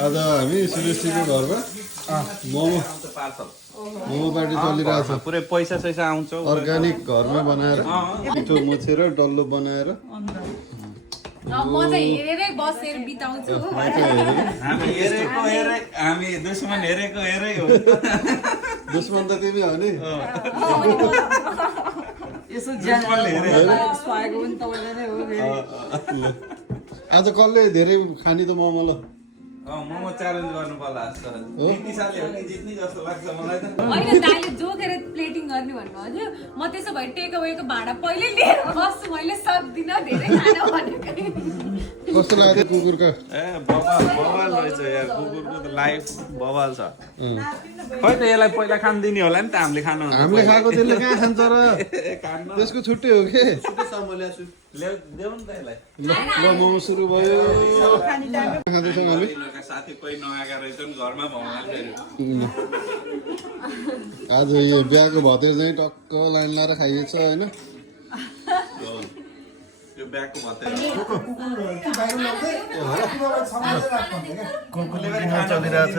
आज हामी सुरेशजीको घरमा मोमो पार्टी चलिरहेछ। पुरै पैसा सैसा आउँछ अर्ग्यानिक घरमा बनाएर मिठो मुछेर डल्लो बनाएर म चाहिँ हेरेरै बसेर बिताउँछु। हामी दुश्मन हेरेको हेरै हो। दुश्मन त तिमी हो नि। यसो आज कसले धेरै खाने त मोमो ल मोमो च्यालेन्ज गर्नु पर्ला जित्ने सालले हो कि जित्ने जस्तो लाग्छ मलाई त। होइन दाइले जोखेर प्लेटिङ गर्ने भन्नुभयो म त्यसो भए टेक अवेको भाँडा पहिले लिएर बस्छु। मैले सक्दिनँ धेरै खान भनेको। कस्तो लाग्यो कुकुरको ए बवाल रहेछ यार कुकुरको त लाइफ बवाल छ। खै त यसलाई पहिला खान दिने होला नि त हामीले खानु। हामीले खाएको त्यसले कहाँ खान्छ र खानु त्यसको छुट्टै हो के देऊ नि त यसलाई। ल मोमो सुरु भयो खाँदैछौँ हामी। साथी कोही नआएका रहेछन् घरमा भौँला फेरि। आज यो बिहाको भतेर चाहिँ टक्क लाइन लाएर खाइएछ होइन। यो ब्यागको भत्ते कुकुरले पनि खान चलिरहेछ।